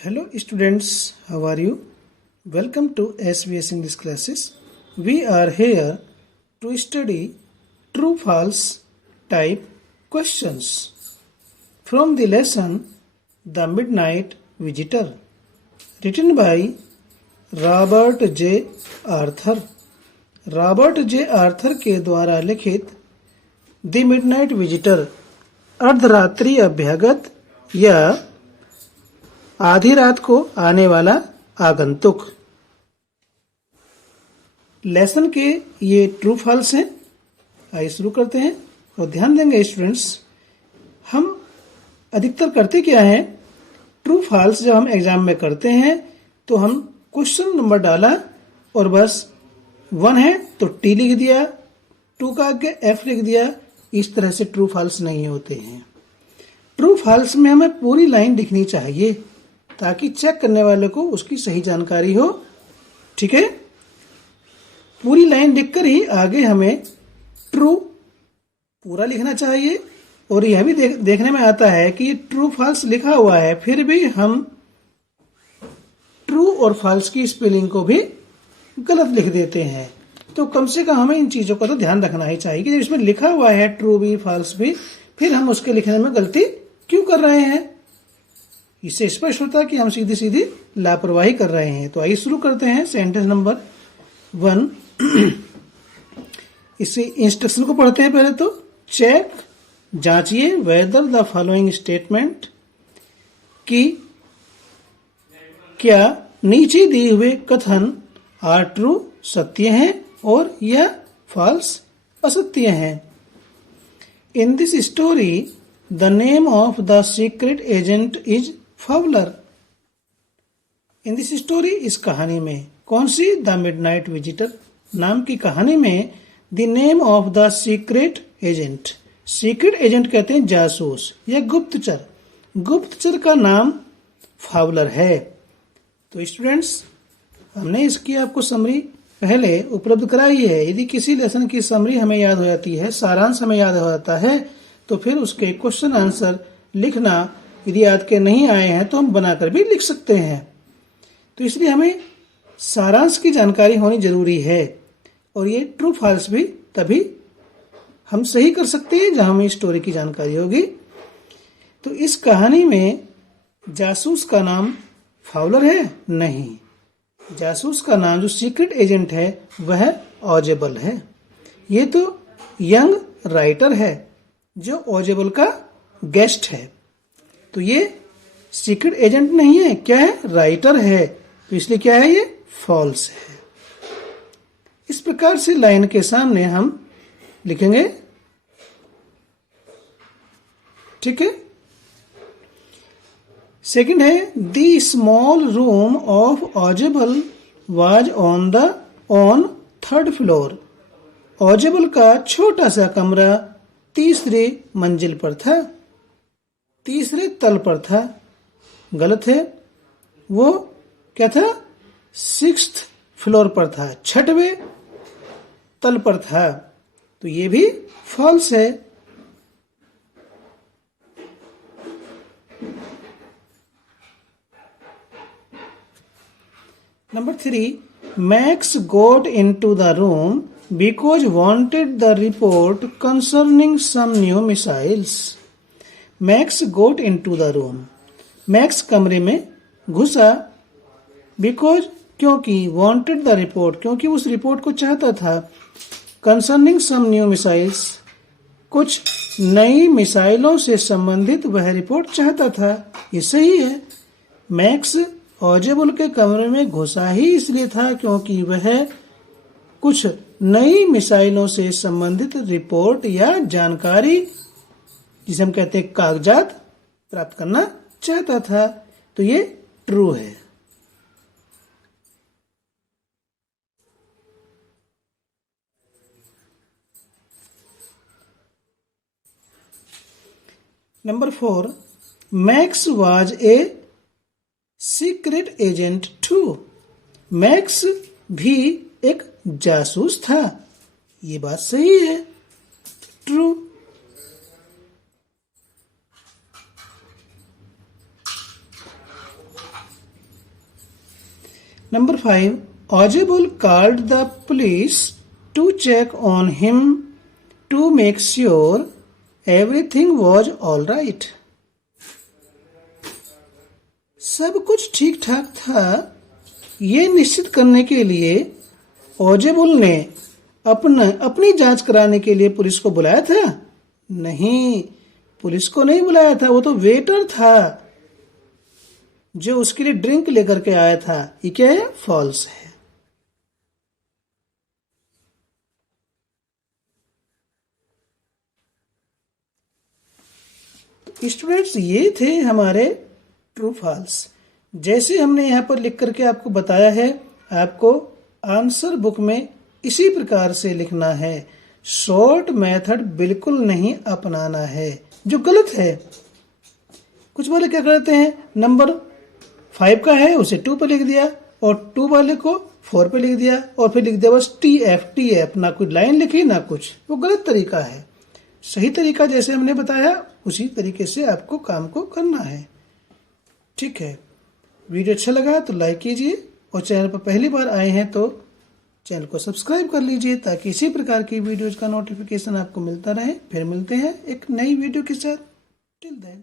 Hello students, how are you? Welcome to SBS English classes. We are here to study true false type questions from the lesson The Midnight Visitor, written by Robert J Arthur. Robert J Arthur के द्वारा लिखित the midnight visitor अर्धरात्रि अभ्यागत या आधी रात को आने वाला आगंतुक। लेसन के ये ट्रू फॉल्स हैं। आइए शुरू करते हैं और ध्यान देंगे स्टूडेंट्स, हम अधिकतर करते क्या है, ट्रू फॉल्स जब हम एग्जाम में करते हैं तो हम क्वेश्चन नंबर डाला और बस 1 है तो टी लिख दिया, 2 का आगे एफ लिख दिया। इस तरह से ट्रू फॉल्स नहीं होते हैं। ट्रू फॉल्स में हमें पूरी लाइन लिखनी चाहिए ताकि चेक करने वाले को उसकी सही जानकारी हो। ठीक है, पूरी लाइन लिखकर ही आगे हमें ट्रू पूरा लिखना चाहिए। और यह भी देखने में आता है कि ट्रू फॉल्स लिखा हुआ है, फिर भी हम ट्रू और फॉल्स की स्पेलिंग को भी गलत लिख देते हैं। तो कम से कम हमें इन चीजों का तो ध्यान रखना ही चाहिए कि जब इसमें लिखा हुआ है ट्रू भी फॉल्स भी, फिर हम उसके लिखने में गलती क्यों कर रहे हैं। इससे स्पष्ट होता है कि हम सीधी सीधी लापरवाही कर रहे हैं। तो आइए शुरू करते हैं सेंटेंस नंबर 1। इसे इंस्ट्रक्शन को पढ़ते हैं पहले तो। चेक, जांचिए वेदर द फॉलोइंग स्टेटमेंट कि क्या नीचे दिए हुए कथन आर ट्रू सत्य हैं और यह फॉल्स असत्य हैं। In this story the name of the secret agent is Fowler. In this story, इस कहानी में, कौन सी, द मिडनाइट विजिटर नाम की कहानी में, the name of the secret agent, secret agent कहते हैं जासूस या गुप्तचर, गुप्तचर का नाम फाउलर है। तो स्टूडेंट्स, हमने इसकी आपको समरी पहले उपलब्ध कराई है। यदि किसी लेसन की समरी हमें याद हो जाती है, सारांश हमें याद हो जाता है, तो फिर उसके क्वेश्चन आंसर लिखना यदि याद के नहीं आए हैं तो हम बनाकर भी लिख सकते हैं। तो इसलिए हमें सारांश की जानकारी होनी जरूरी है। और ये ट्रू फॉल्स भी तभी हम सही कर सकते हैं जहां हमें स्टोरी की जानकारी होगी। तो इस कहानी में जासूस का नाम फाउलर है? नहीं, जासूस का नाम जो सीक्रेट एजेंट है वह ऑजेबल है। ये तो यंग राइटर है जो ऑजेबल का गेस्ट है। तो ये सीक्रेट एजेंट नहीं है, क्या है, राइटर है। तो इसलिए क्या है, ये फॉल्स है। इस प्रकार से लाइन के सामने हम लिखेंगे। ठीक है। सेकंड है, the small room of ऑजेबल was on 3rd floor. ऑजेबल का छोटा सा कमरा तीसरे मंजिल पर था, तीसरे तल पर था। गलत है, वो क्या था, 6th फ्लोर पर था, 6वें तल पर था। तो ये भी फॉल्स है। Number 3, Max got into the room because wanted the report concerning some new missiles. Max got into the room, Max कमरे में घुसा, बिकॉज क्योंकि, वांटेड द रिपोर्ट क्योंकि उस रिपोर्ट को चाहता था, कंसर्निंग सम न्यू मिसाइल्स कुछ नई मिसाइलों से संबंधित वह रिपोर्ट चाहता था। ये सही है। मैक्स ऑजेबल के कमरे में घुसा ही इसलिए था क्योंकि वह कुछ नई मिसाइलों से संबंधित रिपोर्ट या जानकारी, जिसे हम कहते हैं कागजात, प्राप्त करना चाहता था। तो ये ट्रू है। Number 4, Max was a secret agent too. Max भी एक जासूस था। ये बात सही है, true. Number 5. Ojibul called the police to check on him to make sure everything was all right. सब कुछ ठीक ठाक था, ये निश्चित करने के लिए ओजेबुल ने अपनी जांच कराने के लिए पुलिस को बुलाया था? नहीं, पुलिस को नहीं बुलाया था, वो तो वेटर था जो उसके लिए ड्रिंक लेकर के आया था। ये क्या है? फॉल्स है। स्टूडेंट्स, ये थे हमारे ट्रू फॉल्स। जैसे हमने यहाँ पर लिख करके आपको बताया है, आपको आंसर बुक में इसी प्रकार से लिखना है। शॉर्ट मेथड बिल्कुल नहीं अपनाना है, जो गलत है। कुछ वाले क्या करते हैं, नंबर 5 का है उसे 2 पे लिख दिया और 2 वाले को 4 पे लिख दिया और फिर लिख दिया बस TF, ना कोई लाइन लिखी ना कुछ। वो गलत तरीका है। सही तरीका जैसे हमने बताया उसी तरीके से आपको काम को करना है। ठीक है, वीडियो अच्छा लगा तो लाइक कीजिए और चैनल पर पहली बार आए हैं तो चैनल को सब्सक्राइब कर लीजिए ताकि इसी प्रकार की वीडियोज का नोटिफिकेशन आपको मिलता रहे। फिर मिलते हैं एक नई वीडियो के साथ। Till then.